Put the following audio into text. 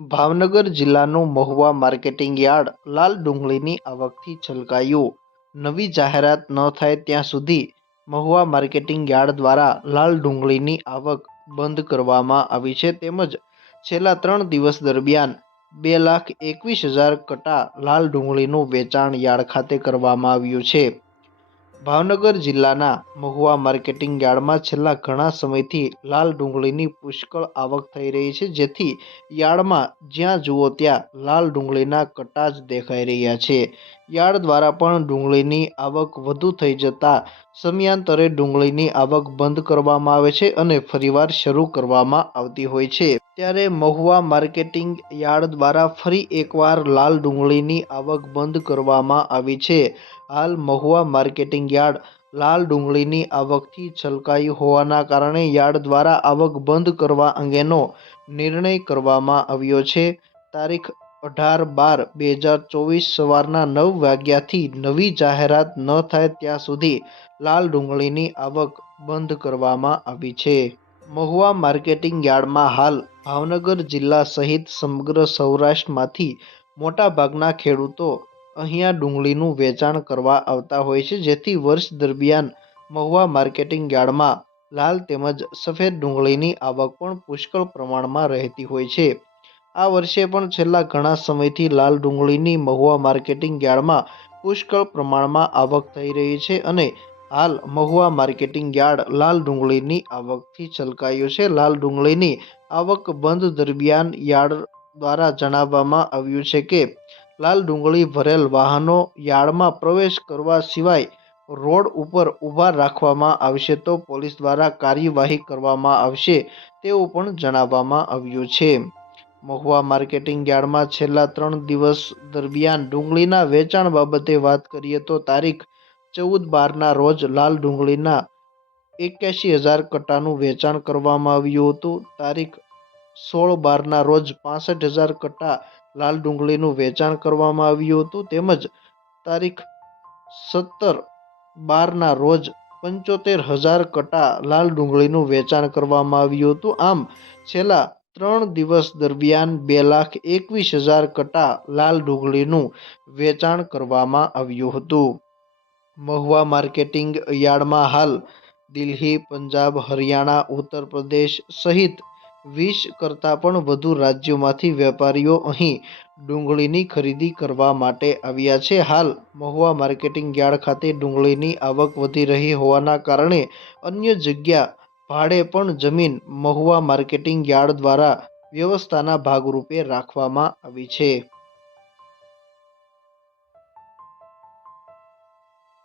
ભાવનગર જિલ્લાનું Mahuva marketing yard લાલ ડુંગળીની આવકથી છલકાયું. નવી જાહેરાત ન થાય ત્યાં સુધી મહુવા માર્કેટિંગ યાર્ડ દ્વારા લાલ ડુંગળીની આવક બંધ કરવામાં આવી છે. તેમજ છેલ્લા 3 દિવસ દરમિયાન 2,21,000 કટા લાલ ડુંગળીનું વેચાણ યાર્ડ ખાતે કરવામાં આવ્યું છે. ભાવનગર જિલ્લાના મહુવા માર્કેટિંગ યાર્ડમાં છેલ્લા ઘણા સમયથી લાલ ડુંગળીની પુષ્કળ આવક થઈ રહી છે, જેથી યાર્ડમાં જ્યાં જુઓ ત્યાં લાલ ડુંગળીના કટ્ટા જ દેખાઈ રહ્યા છે. યાર્ડ દ્વારા પણ ડુંગળીની આવક વધુ થઈ જતા સમયાંતરે ડુંગળીની આવક બંધ કરવામાં આવે છે અને ફરીવાર શરૂ કરવામાં આવતી હોય છે. ત્યારે મહુવા માર્કેટિંગ યાર્ડ દ્વારા ફરી એકવાર લાલ ડુંગળીની આવક બંધ કરવામાં આવી છે. હાલ મહુવા માર્કેટિંગ યાર્ડ લાલ ડુંગળીની આવકથી છલકાયું હોવાના કારણે યાર્ડ દ્વારા આવક બંધ કરવા અંગેનો નિર્ણય કરવામાં આવ્યો છે. તારીખ 18/12/2024 સવારના 9 વાગ્યાથી નવી જાહેરાત ન થાય ત્યાં સુધી લાલ ડુંગળીની આવક બંધ કરવામાં આવી છે. મહુવા માર્કેટિંગ યાર્ડમાં હાલ ભાવનગર જિલ્લા સહિત સમગ્ર સૌરાષ્ટ્રમાંથી મોટાભાગના ખેડૂતો અહીંયા ડુંગળીનું વેચાણ કરવા આવતા હોય છે, જેથી વર્ષ દરમિયાન મહુવા માર્કેટિંગ યાર્ડમાં લાલ તેમજ સફેદ ડુંગળીની આવક પણ પુષ્કળ પ્રમાણમાં રહેતી હોય છે. આ વર્ષે પણ છેલ્લા ઘણા સમયથી લાલ ડુંગળીની મહુવા માર્કેટિંગ યાર્ડમાં પુષ્કળ પ્રમાણમાં આવક થઈ રહી છે અને હાલ મહુવા માર્કેટિંગ યાર્ડ લાલ ડુંગળીની આવકથી છલકાયું છે. લાલ ડુંગળીની આવક બંધ દરમિયાન યાર્ડ દ્વારા જણાવવામાં આવ્યું છે કે લાલ ડુંગળી ભરેલ વાહનો યાર્ડમાં પ્રવેશ કરવા સિવાય રોડ ઉપર ઊભા રાખવામાં આવશે તો પોલીસ દ્વારા કાર્યવાહી કરવામાં આવશે તેવું પણ જણાવવામાં આવ્યું છે. મહુવા માર્કેટિંગ યાર્ડમાં છેલ્લા 3 દિવસ દરમિયાન ડુંગળીના વેચાણ બાબતે વાત કરીએ તો તારીખ 14/12ના રોજ લાલ ડુંગળીના 81,000 કટ્ટાનું વેચાણ કરવામાં આવ્યું હતું. તારીખ 16/12ના રોજ 65,000 કટ્ટા લાલ ડુંગળીનું વેચાણ કરવામાં આવ્યું હતું. તેમજ તારીખ 17/12ના રોજ 75,000 કટ્ટા લાલ ડુંગળીનું વેચાણ કરવામાં આવ્યું હતું. આમ છેલ્લા 3 દિવસ દરમિયાન 2,21,000 કટ્ટા લાલ ડુંગળીનું વેચાણ કરવામાં આવ્યું હતું. મહુવા માર્કેટિંગ યાર્ડમાં હાલ દિલ્હી, પંજાબ, હરિયાણા, ઉત્તર પ્રદેશ સહિત 20 કરતાં પણ વધુ રાજ્યોમાંથી વેપારીઓ અહીં ડુંગળીની ખરીદી કરવા માટે આવ્યા છે. હાલ મહુવા માર્કેટિંગ યાર્ડ ખાતે ડુંગળીની આવક વધી રહી હોવાના કારણે અન્ય જગ્યા ભાડે પણ જમીન મહુવા માર્કેટિંગ યાર્ડ દ્વારા વ્યવસ્થાના ભાગરૂપે રાખવામાં આવી છે.